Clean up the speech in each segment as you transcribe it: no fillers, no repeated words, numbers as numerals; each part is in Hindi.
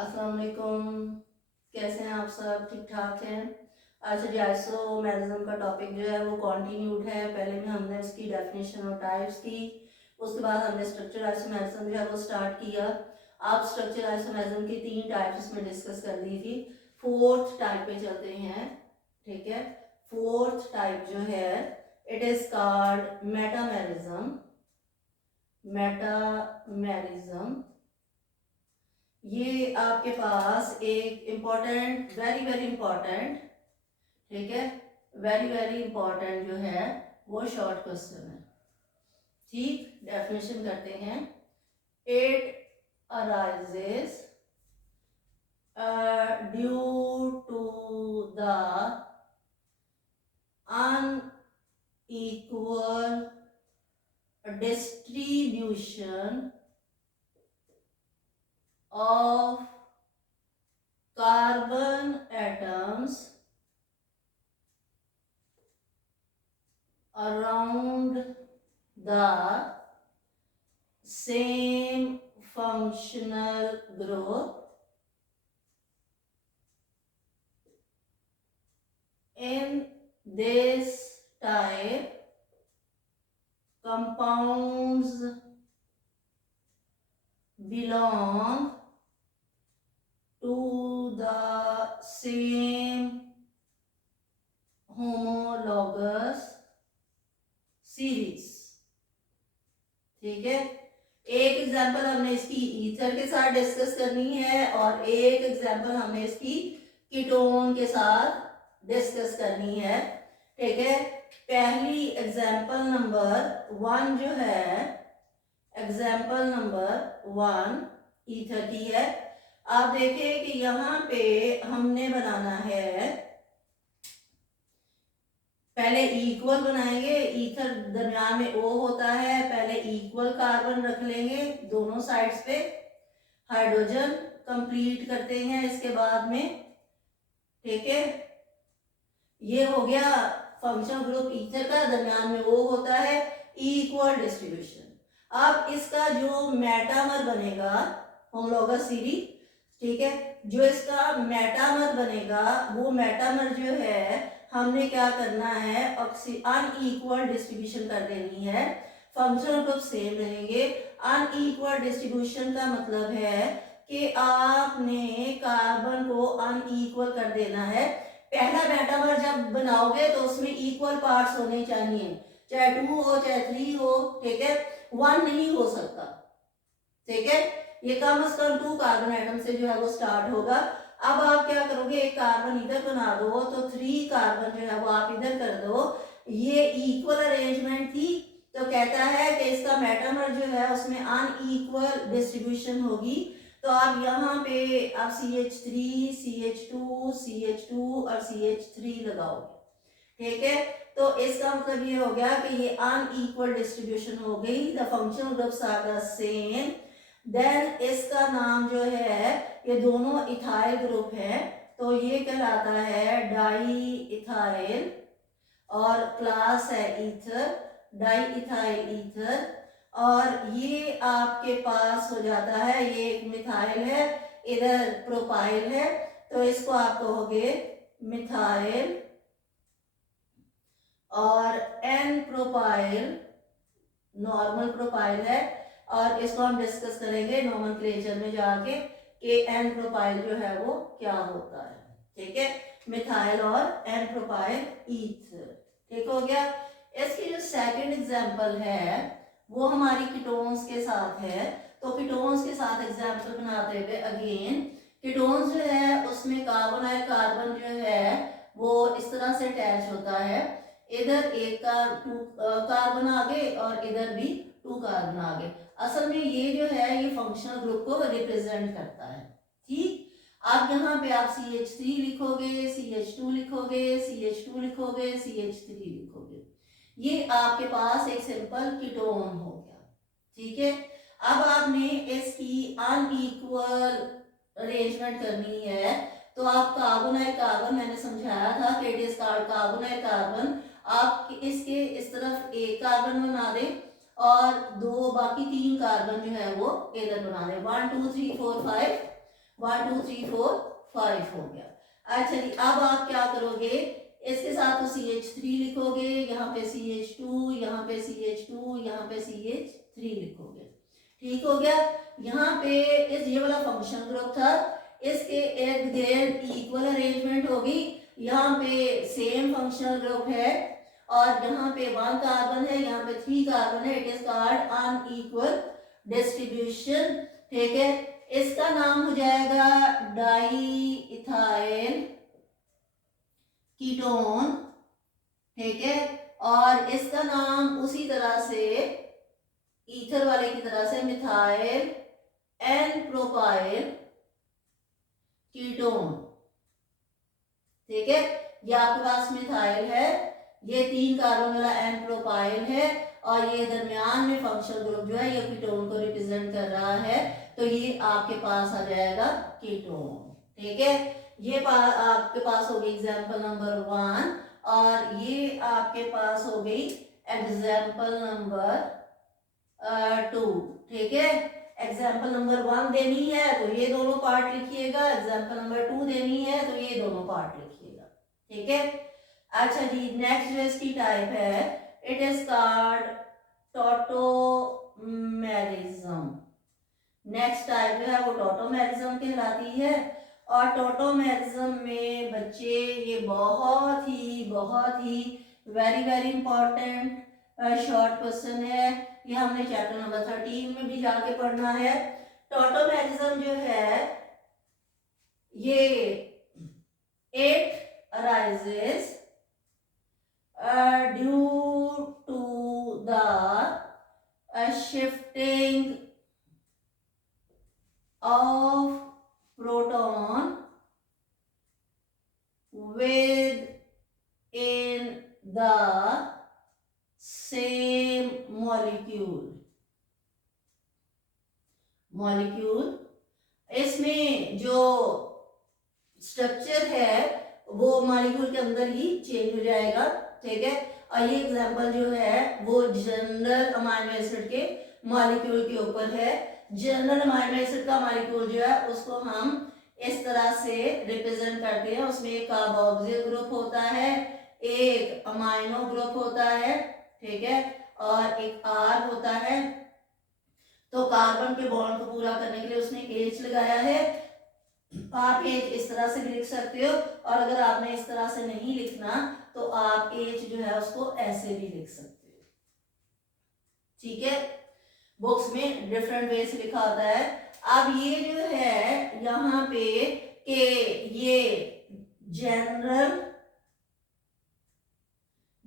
अस्सलाम वालेकुम। कैसे हैं आप सब? ठीक ठाक हैं। आज आइसोमेरिज्म का टॉपिक जो है वो कंटिन्यूड है। पहले में हमने उसकी डेफिनेशन और टाइप्स की, उसके बाद हमने स्ट्रक्चर आइसोमेरिज्म जो है वो स्टार्ट किया। आप स्ट्रक्चर आइसोमेरिज्म की 3 टाइप्स में डिस्कस कर दी थी। फोर्थ टाइप पे चलते हैं। ठीक है, फोर्थ टाइप जो है it is called metamerism. Metamerism ये आपके पास एक इम्पॉर्टेंट, वेरी वेरी इंपॉर्टेंट, ठीक है, वेरी वेरी इंपॉर्टेंट जो है वो शॉर्ट क्वेश्चन है। ठीक, डेफिनेशन करते हैं। It arises due to the unequal distribution of carbon atoms around the same functional group in this type. Compounds belong to the same homologous series. ठीक है, एक एग्जांपल हमने इसकी ईथर के साथ डिस्कस करनी है और एक एग्जांपल हमने इसकी कीटोन के साथ डिस्कस करनी है। ठीक है, पहली एग्जांपल नंबर 1 जो है, एग्जांपल नंबर 1 ईथर की है। आप देखें कि यहाँ पे हमने बनाना है, पहले इक्वल बनाएंगे, ईथर दरमियान में O होता है, पहले इक्वल कार्बन रख लेंगे दोनों साइड्स पे, हाइड्रोजन कंप्लीट करते हैं इसके बाद में। ठीक है, ये हो गया फंक्शनल ग्रुप ईथर का, दरमियान में O होता है, इक्वल डिस्ट्रीब्यूशन। अब इसका जो मेटामर बनेगा होमोलॉगस सीरीज, ठीक है, जो इसका मेटामर बनेगा वो मेटामर जो है हमने क्या करना है, अनइक्वल डिस्ट्रीब्यूशन कर देनी है। फंक्शनल ग्रुप सेम रहेंगे। अनइक्वल डिस्ट्रीब्यूशन का मतलब है कि आपने कार्बन को अनइक्वल कर देना है। पहला मेटामर जब बनाओगे तो उसमें इक्वल पार्ट्स होने चाहिए, चाहे 2 हो चाहे 3 हो। ठीक है, 1 नहीं हो सकता। ठीक है, ये कम से कम 2 कार्बन एटम से जो है वो स्टार्ट होगा। अब आप क्या करोगे, एक कार्बन इधर बना दो तो 3 कार्बन जो है वो आप इधर कर दो। ये इक्वल अरेंजमेंट थी, तो कहता है कि इसका मेटामर जो है उसमें अनइक्वल डिस्ट्रीब्यूशन होगी। तो आप यहाँ पे आप CH3, CH2, CH2 और CH3 लगाओगे। ठीक है, तो इसका मतलब ये हो गया कि ये अनइक्वल डिस्ट्रीब्यूशन हो गई। The functional groups are the same. Then इसका नाम जो है, ये दोनों इथाइल ग्रुप है, तो ये कहलाता है डाई इथाइल और क्लास है ईथर, डाई इथाइल ईथर। और ये आपके पास हो जाता है, ये एक मिथाइल है, इधर प्रोपाइल है, तो इसको आप कहोगे मिथाइल। और एन प्रोपाइल नॉर्मल प्रोपाइल है, और इसको हम डिस्कस करेंगे नोमेनक्लेचर में जाके कि एन प्रोपाइल जो है वो क्या होता है। ठीक है, मिथाइल और एन प्रोपाइल ईथर। ठीक हो गया। इसकी जो सेकंड एग्जांपल है वो हमारी कीटोन्स के साथ है। तो कीटोन्स के साथ एग्जांपल बनाते हुए अगेन, कीटोन्स जो है उसमें कार्बोनाइल कार्बन जो है वो इस तरह से अटैच होता है, इधर एक का 2 कार्बन आगे और इधर भी 2 कार्बन आगे। असल में ये जो है ये फंक्शनल ग्रुप को रिप्रेजेंट करता है। ठीक, अब यहाँ पे आप CH3 लिखोगे, CH2 लिखोगे, CH2 लिखोगे, CH3 लिखोगे, ये आपके पास एक सिंपल कीटोन हो गया। ठीक है, अब आपने इसकी अनइक्वल अरेंजमेंट करनी है, तो आप कार्बोनाइल कार्बन, मैंने समझाया था कि it is called carbonyl carbon, आप इसके इस तरफ एक कार्बन बना दें और 2 बाकी 3 कार्बन जो है वो इधर बना दें। 1 2 3 4 5, 1 2 3 4 5 हो गया। अच्छा जी, अब आप क्या करोगे, इसके साथ तो CH3 लिखोगे, यहाँ पे CH2, यहाँ पे CH2, यहाँ पे CH3 लिखोगे। ठीक हो गया। यहाँ पे ये वाला फंक्शन ग्रुप था, इसके इर्द गिर्द इक्वल अरेंजमेंट होगी। यहाँ पे सेम फंक्शनल ग्रुप है और यहाँ पे 1 कार्बन है, यहाँ पे 3 कार्बन है। It is called unequal distribution. ठीक है, इसका नाम हो जाएगा डाई इथाइल कीटोन। ठीक है, और इसका नाम उसी तरह से ईथर वाले की तरह से मिथाइल एन प्रोपाइल कीटोन। ठीक है, ये आपके पास मिथाइल है, ये 3 कार्बन वाला एन प्रोपाइल है और ये दरमियान में फंक्शनल ग्रुप जो है ये कीटोन को रिप्रेजेंट कर रहा है, तो ये आपके पास आ जाएगा कीटोन। ठीक है, ये आपके पास हो गई एग्जाम्पल नंबर 1 और ये आपके पास हो गई एग्जाम्पल नंबर 2। ठीक है, एग्जाम्पल नंबर 1 देनी है तो ये दोनों पार्ट लिखिएगा, एग्जाम्पल नंबर 2 देनी है तो ये दोनों पार्ट लिखिएगा। ठीक है, अच्छा जी, नेक्स्ट जो इसकी टाइप है, it is called tautomerism. Next type जो है वो टोटोमेरिज्म कहलाती है और टोटोमेरिज्म में बच्चे ये बहुत ही very very important short question है। ये हमने चैप्टर नंबर 13 में भी जाके पढ़ना है। टोटोमेरिज्म जो है ये it arises due to the shifting of proton within the same molecule। इसमें जो स्ट्रक्चर है वो मॉलिक्यूल के अंदर ही चेंज हो जाएगा। ठीक है, और ये एग्जांपल जो है वो जनरल अमाइनो एसिड के मॉलिक्यूल के ऊपर है। जनरल अमाइनो एसिड का मॉलिक्यूल जो है उसको हम इस तरह से रिप्रेजेंट करते हैं, उसमें एक कार्बोक्सिल ग्रुप होता है, एक अमाइनो ग्रुप होता है। ठीक है, और एक R होता है। तो कार्बन के बॉन्ड को पूरा करने के लिए उसने H लगाया है। आप H इस तरह से भी लिख सकते हो और अगर आपने इस तरह से नहीं लिखना तो आप H जो है उसको ऐसे भी लिख सकते हो। ठीक है, बुक्स में डिफरेंट वे से लिखा होता है। अब ये जो है यहाँ पे कि ये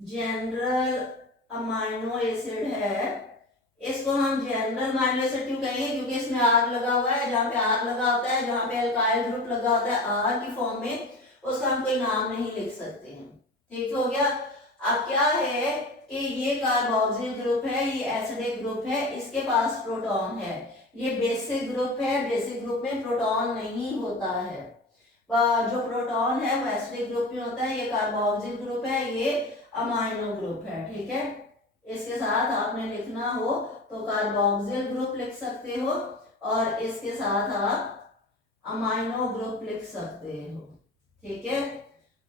जनरल अमाइनो एसिड है, इसको हम जनरल अमाइनो एसिड क्यों कहेंगे, क्योंकि इसमें R लगा हुआ है। जहाँ पे R लगा होता है, जहाँ पे अल्काइल ग्रुप लगा होता है R की फॉर्म में, उसका हम कोई नाम नहीं लिख सकते हैं। ठीक हो गया। अब क्या है कि ये कार्बोक्सिल ग्रुप है, ये एसिडिक ग्रुप है, इसके पास प्रोटॉन है। ये बेसिक ग्रुप है, बेसिक ग्रुप में प्रोटॉन नहीं होता है। जो प्रोटॉन है वो एसिडिक ग्रुप में होता है। ये कार्बोक्सिल ग्रुप है, ये अमाइनो ग्रुप है। ठीक है, इसके साथ आपने लिखना हो तो कार्बोक्सिल ग्रुप लिख सकते हो और इसके साथ आप अमाइनो ग्रुप लिख सकते हो। ठीक है,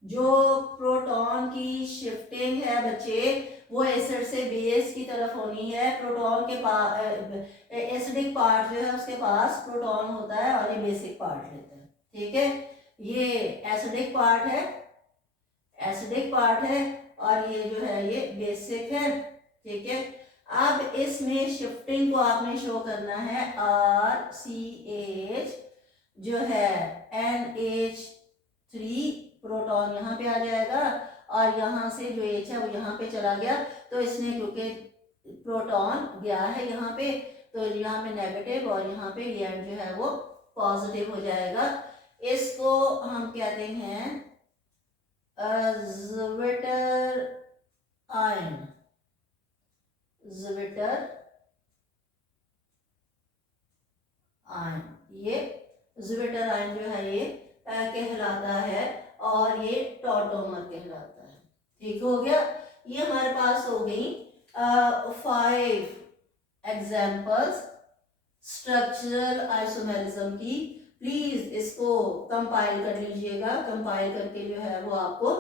जो प्रोटॉन की शिफ्टिंग है बच्चे वो एसिड से बेस की तरफ होनी है। प्रोटॉन के पास एसिडिक पार्ट जो है उसके पास प्रोटॉन होता है और ये बेसिक पार्ट लेता है। ठीक है, ये एसिडिक पार्ट है और ये जो है ये बेसिक है। ठीक है, अब इसमें शिफ्टिंग को आपने शो करना है। RCH जो है NH3 प्रोटॉन यहाँ पे आ जाएगा और यहाँ से जो H है वो यहाँ पे चला गया, तो इसने क्योंकि प्रोटॉन गया है यहाँ पे तो यहाँ पे नेगेटिव और यहाँ पे ये एंड जो है वो पॉजिटिव हो जाएगा। इसको हम कहते हैं ज़्विटर आयन। ये ज़्विटर आयन जो है ये कहलाता है और ये टॉटोमर कहलाता है। ठीक हो गया, ये हमारे पास हो गई 5 एग्जाम्पल्स स्ट्रक्चरल आइसोमेरिज्म की। प्लीज इसको कंपाइल कर लीजिएगा। कंपाइल करके जो है वो आपको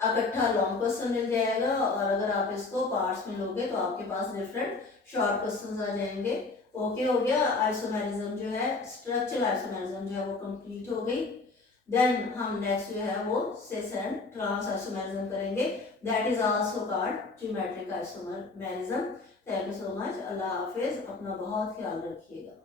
इकट्ठा लॉन्ग क्वेश्चन मिल जाएगा, और अगर आप इसको पार्ट्स में लोगे तो आपके पास डिफरेंट शॉर्ट क्वेश्चंस आ जाएंगे। ओके हो गया। आइसोमेरिज्म जो है, स्ट्रक्चरल आइसोमेरिज्म जो है वो कंप्लीट हो गई। देन हम नेक्स्ट जो है वो सिस एंड ट्रांस आइसोमेरिज्म करेंगे, that is also called geometric isomerism. Thank you so much. अल्लाह हाफिज। अपना बहुत ख्याल रखिएगा।